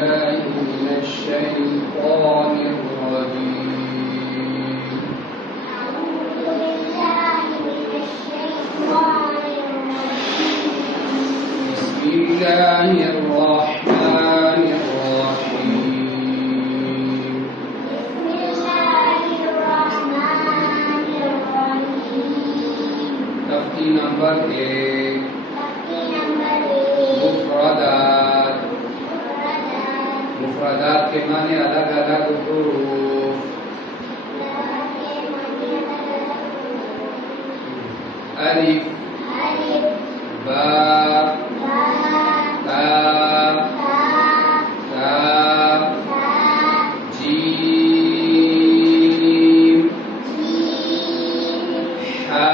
بالله من الشيطان الرجيم. بسم الله الرحمن الرحيم. تفتی نمبر 1 मुफ़रदात के माने अलग अलग हुरूफ। अलिफ, बा, ता, जीम, हा,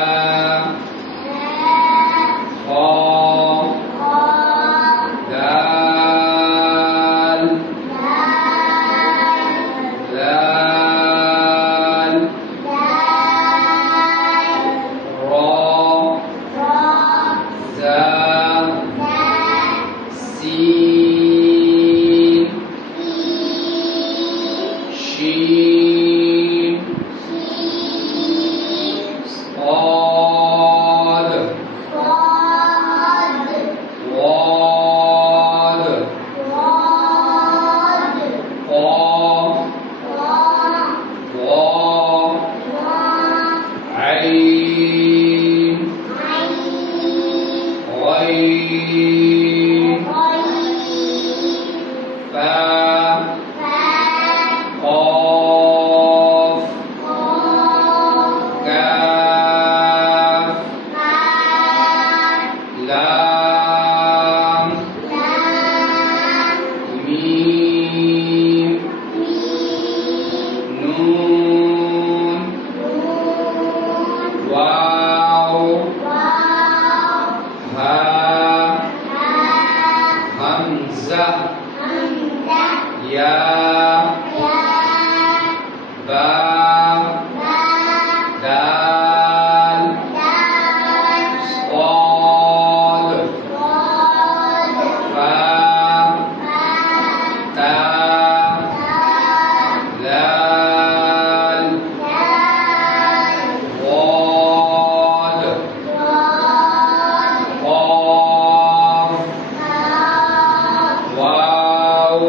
شين، صاد، ضاد، قاف، ضاد، عين، غين، فاء، قاف، كاف، لام، ميم، نون، واو، ها، همزة، يا، با، دال، صاد، فا، تا، لال، ضاد، قاف، واو.